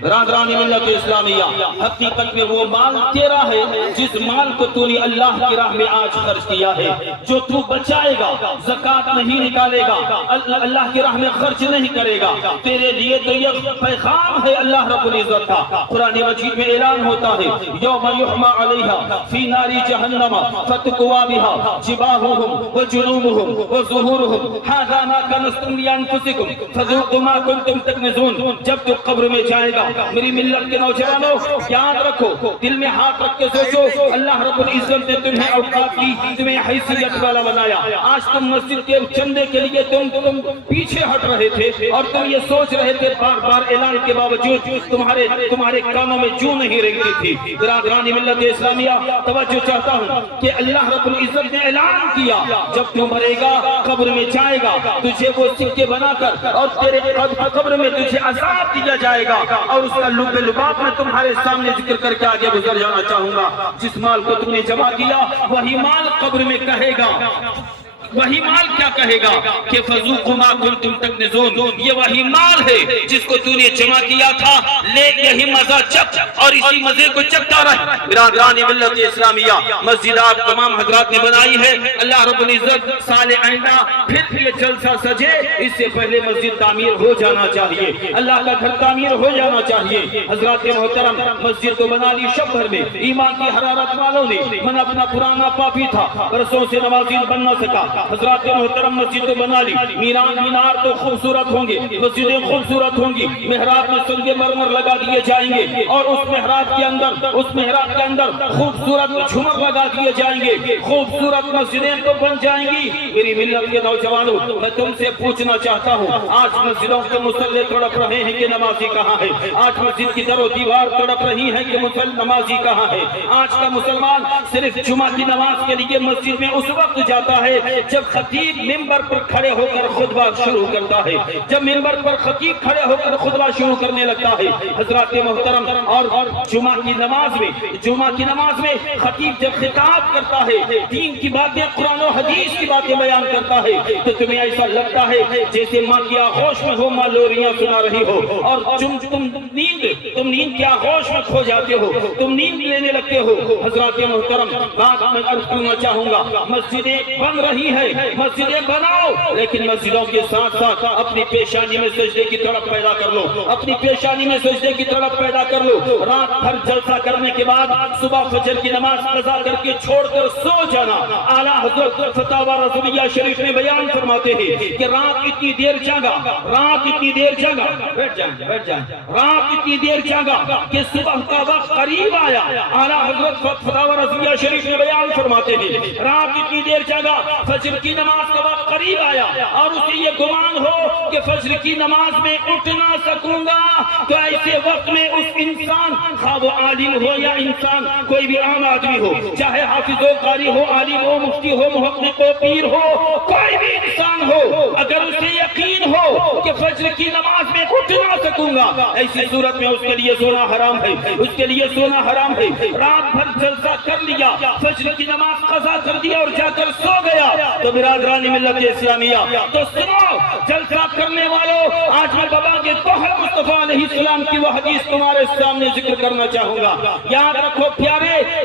برادران ملت اسلامیہ، حقیقت میں وہ مال تیرا ہے جس مال کو تو نے اللہ کی راہ میں آج خرچ کیا ہے، جو تو بچائے گا، زکوٰۃ نہیں نکالے گا، اللہ کی راہ میں خرچ نہیں کرے گا، تیرے لیے تو یہ پیغام ہے اللہ رب العزت کا۔ قرآن مجید میں اعلان ہوتا ہے یوم یحمى علیہا فی نار جہنم فتقوی بہا جباہہم وجنوبہم وظہورہم ھذا ما کنزتم لانفسکم فذوقوا ما کنتم تکنزون۔ جب تو قبر میں جائے گا، میری ملت کے نوجوانوں یاد رکھو، دل میں ہاتھ رکھ کے سوچو، اللہ رب العزت نے تمہیں اوقات کی، تمہیں حیثیت والا بنایا۔ آج تم مسجد کے چندے کے لیے تم پیچھے ہٹ رہے تھے اور تم یہ سوچ رہے تھے، بار بار اعلان کے باوجود تمہارے کانوں میں جو نہیں رنگتی تھی۔ برادران ملت اسلامیہ، توجہ چاہتا ہوں کہ اللہ رب العزت نے اعلان کیا جب تو مرے گا، قبر میں جائے گا، تجھے وہ سکے بنا کر اور تیرے قبر میں تجھے عذاب دیا جائے گا، اور اس کا لب لباب میں تمہارے سامنے ذکر کر کے آگے گزر جانا چاہوں گا۔ جس مال کو تم نے جمع کیا وہی مال قبر میں کہے گا، وہی مال کیا کہے گا کہ فذوقوا ما کنتم تکنزون۔ یہ وہی مال ہے جس کو تو نے جمع کیا تھا، لے یہی مزہ چک اور اسی مزے کو چکتا رہے۔ برادران ملت اسلامیہ، مسجد آپ تمام حضرات نے بنائی ہے، اللہ رب العزت سال آئندہ پھر یہ جلسہ سجے، اس سے پہلے مسجد تعمیر ہو جانا چاہیے، اللہ کا گھر تعمیر ہو جانا چاہیے۔ حضرات محترم، مسجد تو بنا لی شب بھر میں، ایمان کی حرارت والوں نے، من اپنا پرانا پاپی تھا، برسوں سے نمازی بن نہ سکا، حضرات محترم مسجد تو بنا لی، مینار تو خوبصورت ہوں گے، مسجدیں خوبصورت ہوں گی، محراب میں سنگ مرمر لگا دیے جائیں گے، اور اس محراب کے اندر خوبصورت جھمر لگا دیے جائیں گے، خوبصورت مسجدیں تو بن جائیں گی۔ میری ملت کے نوجوانوں، میں تم سے پوچھنا چاہتا ہوں، آج مسجدوں کے مصلی تڑپ رہے ہیں کہ نمازی کہاں ہے؟ آج مسجد کی در و دیوار تڑپ رہی ہے کہ نمازی کہاں ہے؟ آج کا مسلمان صرف جمعہ کی نماز کے لیے مسجد میں اس وقت جاتا ہے جب خطیب منبر پر کھڑے ہو کر خطبہ شروع کرتا ہے، جب منبر پر خطیب کھڑے ہو کر خطبہ شروع کرنے لگتا ہے۔ حضرات محترم، اور جمعہ کی نماز میں خطیب جب خطاب کرتا ہے، دین کی باتیں، قرآن و حدیث کی باتیں بیان کرتا ہے، تو تمہیں ایسا لگتا ہے جیسے ماں کی آغوش میں ہو، ماں لوریاں سنا رہی ہو، اور تم نیند کی آغوش میں کھو جاتے ہو، تم نیند لینے لگتے ہو۔ حضرات محترم، بات میں عرض کرنا چاہوں گا، مسجدیں بن رہی ہے، مسجدیں بناؤ، لیکن مسجدوں کے ساتھ ساتھ اپنی پیشانی میں سجدے کی تڑپ پیدا کر لو، اپنی پیشانی میں سجدے کی تڑپ پیدا کر لو۔ رات بھر جلسہ کرنے کے بعد صبح فجر کی نماز قضا کر کے چھوڑ کر سو جانا۔ اعلیٰ حضرت فتاوی رسولیہ شریف میں بیان فرماتے ہیں کہ رات اتنی دیر جاگا، بیٹھ جائیں، رات اتنی دیر جاگا کہ صبح کا وقت قریب آیا۔ اعلیٰ حضرت فتاوی رسولیہ شریف میں بیان فرماتے ہیں رات اتنی دیر جاگا، فجر کی نماز کا وقت قریب آیا، اور اسے یہ گمان ہو کہ فجر کی نماز میں اٹھ نہ سکوں گا، تو ایسے وقت میں اس انسان، خواہ وہ عالم ہو یا انسان کوئی بھی عام آدمی ہو، چاہے حافظ و قاری ہو، عالم ہو، مفتی ہو، محقق ہو، پیر ہو، کوئی بھی انسان ہو، اگر اسے یقین ہو کہ فجر کی نماز میں اٹھ نہ سکوں گا، ایسی صورت میں اس کے لیے سونا حرام ہے، اس کے لیے سونا حرام ہے۔ رات بھر جلسہ کر لیا، فجر کی نماز قضا کر دیا اور جا کر سو گیا، تو برادران ملت اسلامیہ، تو سنو جلسہ کرنے والوں، آج میں بابا کے طاہر مصطفیٰ علیہ السلام کی وہ حدیث تمہارے سامنے ذکر کرنا چاہوں گا۔ یاد رکھو پیارے،